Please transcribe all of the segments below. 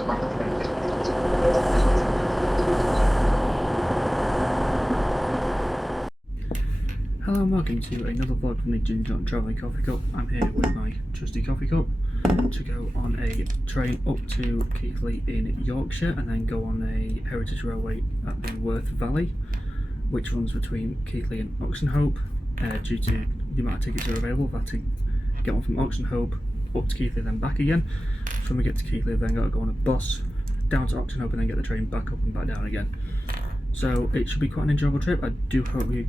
Hello and welcome to another vlog from the Gingernut Travelling Coffee Cup. I'm here with my trusty coffee cup to go on a train up to Keighley in Yorkshire and then go on a heritage railway at the Worth Valley, which runs between Keighley and Oxenhope. Due to the amount of tickets that are available, I've had to get one from Oxenhope up to Keighley then back again. So when we get to Keighley, I've then got to go on a bus down to Oxenhope and then get the train back up and back down again. So it should be quite an enjoyable trip. I do hope you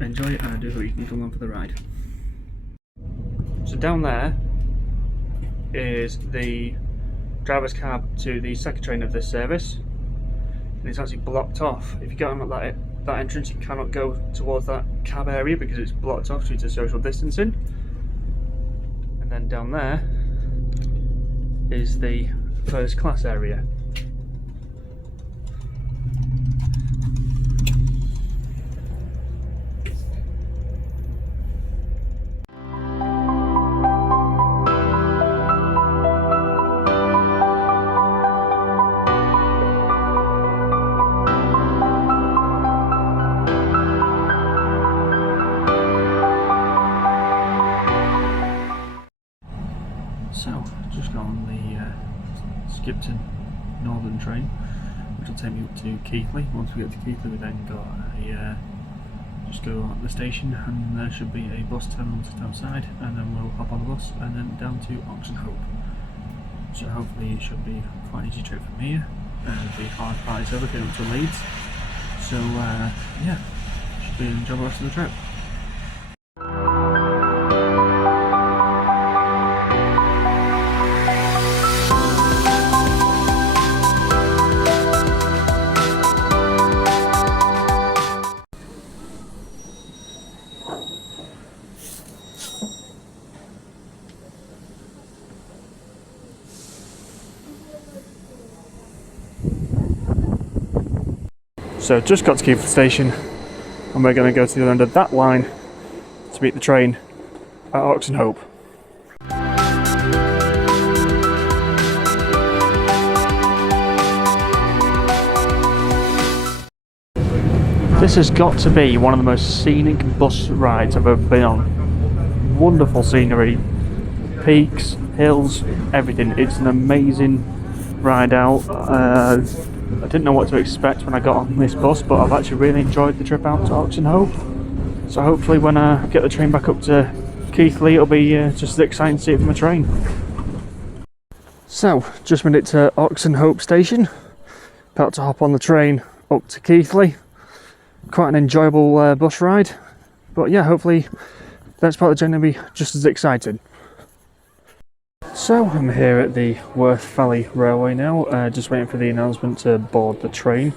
enjoy it and I do hope you can come along for the ride. So down there is the driver's cab to the second train of this service, and it's actually blocked off. If you go on that entrance, you cannot go towards that cab area because it's blocked off due to social distancing. And then down there is the first class area. So, just got on the Skipton Northern train, which will take me up to Keighley. Once we get to Keighley, we then got a just go at the station, and there should be a bus terminal just outside, and then we'll hop on the bus and then down to Oxenhope. So hopefully it should be quite an easy trip from here. The hard part is over getting up to Leeds. So yeah, should be an enjoyable rest of the trip. So just got to Keighley station and we're going to go to the other end of that line to meet the train at Oxenhope. This has got to be one of the most scenic bus rides I've ever been on. Wonderful scenery, peaks, hills, everything. It's an amazing ride out. I didn't know what to expect when I got on this bus, but I've actually really enjoyed the trip out to Oxenhope. So hopefully when I get the train back up to Keighley, it'll be just as exciting to see it from a train. So, just made it to Oxenhope station. About to hop on the train up to Keighley. Quite an enjoyable bus ride. But yeah, hopefully the next part of the journey will be just as exciting. So I'm here at the Worth Valley Railway now, just waiting for the announcement to board the train.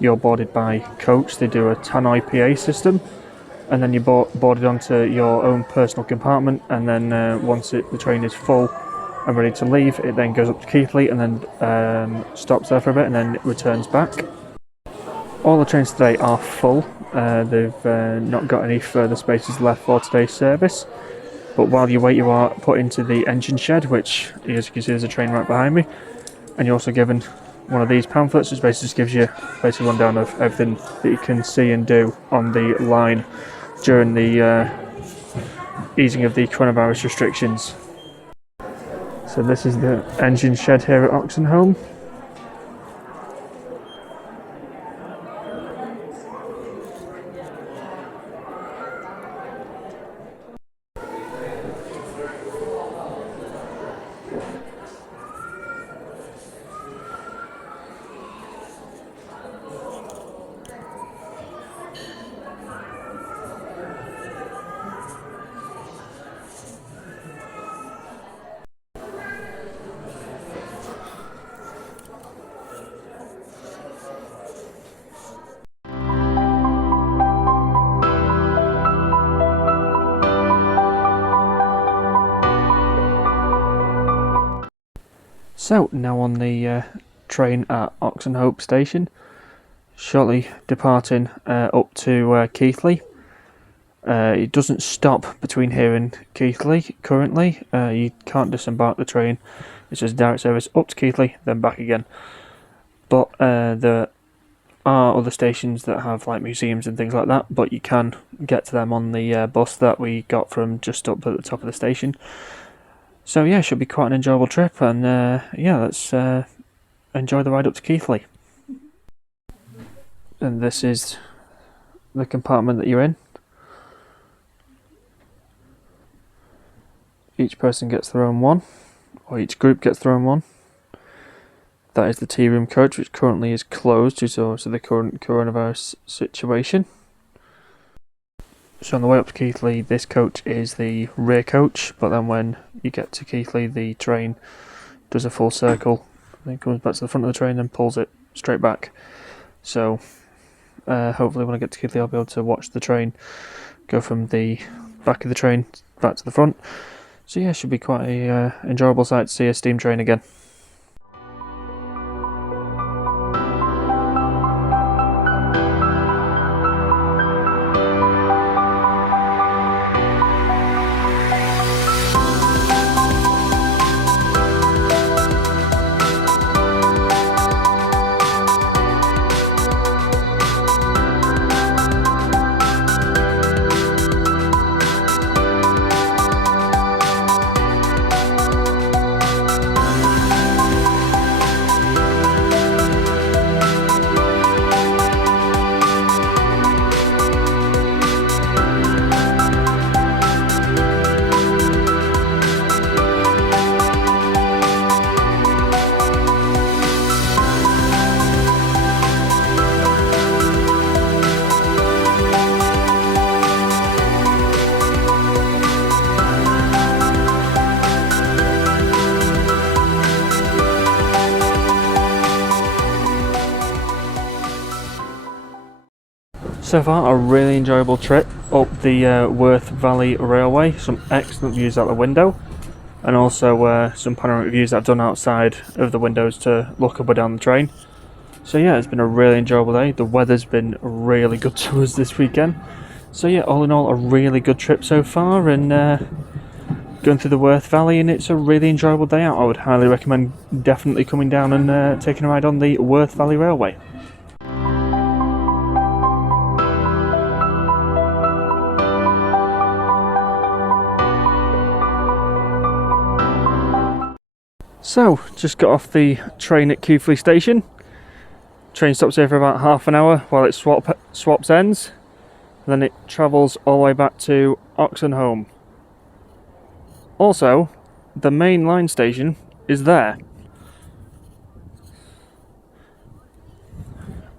You're boarded by coach. They do a tannoy PA system, and then you're boarded onto your own personal compartment, and then once the train is full and ready to leave, it then goes up to Keighley and then stops there for a bit and then it returns back. All the trains today are full. They've not got any further spaces left for today's service. But while you wait, you are put into the engine shed, which, as you can see, there's a train right behind me. And you're also given one of these pamphlets, which basically just gives you a rundown of everything that you can see and do on the line during the easing of the coronavirus restrictions. So this is the engine shed here at Oxenhope. So now on the train at Oxenhope station, shortly departing up to Keighley. It doesn't stop between here and Keighley currently. You can't disembark the train. It's just direct service up to Keighley, then back again. But there are other stations that have like museums and things like that, but you can get to them on the bus that we got from just up at the top of the station. So yeah, it should be quite an enjoyable trip, and yeah, let's enjoy the ride up to Keighley. And this is the compartment that you're in. Each person gets their own one, or each group gets their own one. That is the tea room coach, which currently is closed due to the current coronavirus situation. So on the way up to Keighley, this coach is the rear coach, but then when you get to Keighley, the train does a full circle, then comes back to the front of the train and pulls it straight back. So hopefully when I get to Keighley, I'll be able to watch the train go from the back of the train back to the front. So yeah, it should be quite a enjoyable sight to see a steam train again. So far, a really enjoyable trip up the Worth Valley Railway. Some excellent views out the window, and also some panoramic views that I've done outside of the windows to look up and down the train. So yeah, it's been a really enjoyable day. The weather's been really good to us this weekend. So yeah, all in all, a really good trip so far, and going through the Worth Valley, and it's a really enjoyable day out. I would highly recommend definitely coming down and taking a ride on the Worth Valley Railway. So, just got off the train at Keighley station. Train stops here for about half an hour while it swaps ends. Then it travels all the way back to Oxenholme. Also, the main line station is there.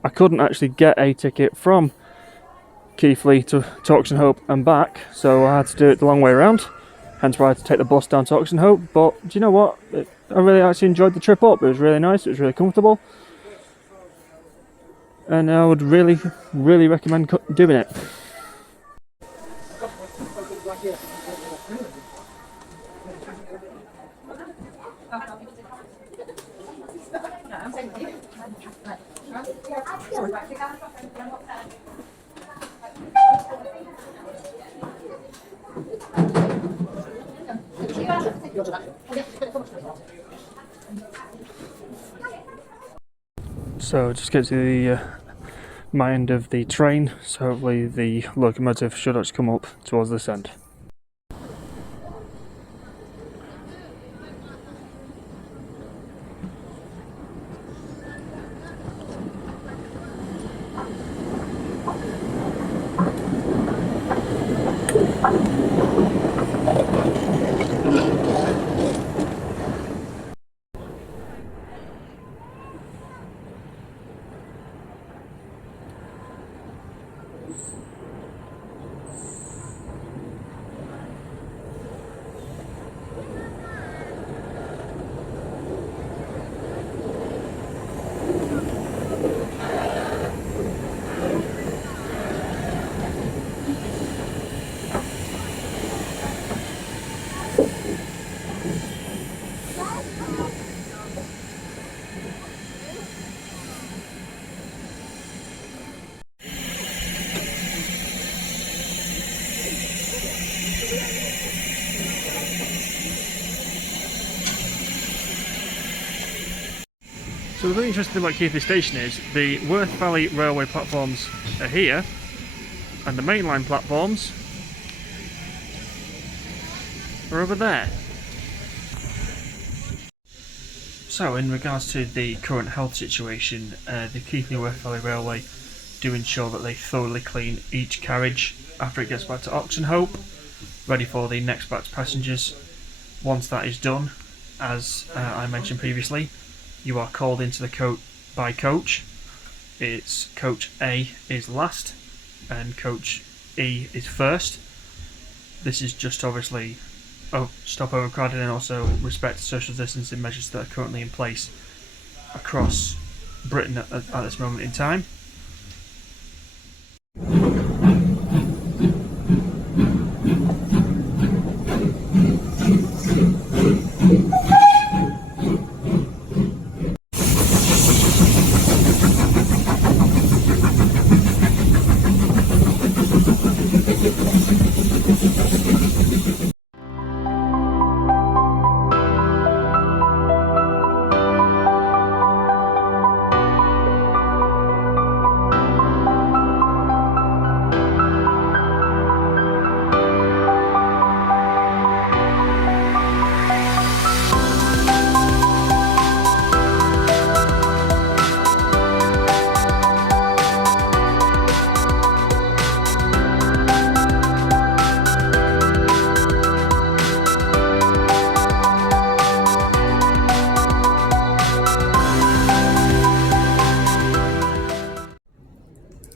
I couldn't actually get a ticket from Keighley to Oxenholme and back, so I had to do it the long way around. Hence why I had to take the bus down to Oxenholme. But do you know what? I really actually enjoyed the trip up. It was really nice. It was really comfortable. And I would really, really recommend doing it. So just get to the my end of the train, so hopefully the locomotive should actually come up towards this end. So the really interesting thing about Keighley Station is the Worth Valley Railway platforms are here, and the mainline platforms are over there. So in regards to the current health situation, the Keighley Worth Valley Railway do ensure that they thoroughly clean each carriage after it gets back to Oxenhope, ready for the next batch passengers. Once that is done, as I mentioned previously, you are called into the coach by coach. It's coach A is last and coach E is first. This is just obviously stop overcrowding and also respect social distancing measures that are currently in place across Britain at this moment in time.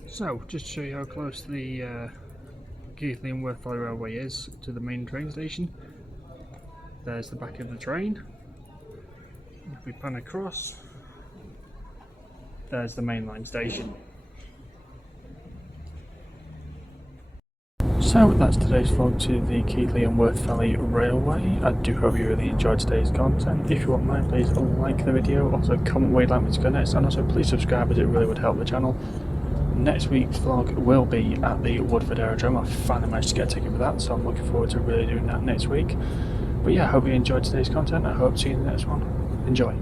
So, just to show you how close the Keighley and Worth Valley Railway is to the main train station. There's the back of the train. If we pan across, there's the mainline station. So that's today's vlog to the Keighley and Worth Valley Railway. I do hope you really enjoyed today's content. If you wouldn't mind, please like the video, also comment where you'd like me to go next, and also please subscribe as it really would help the channel. Next week's vlog will be at the Woodford Aerodrome. I finally managed to get a ticket for that, so I'm looking forward to really doing that next week. But yeah, I hope you enjoyed today's content. I hope to see you in the next one. Enjoy.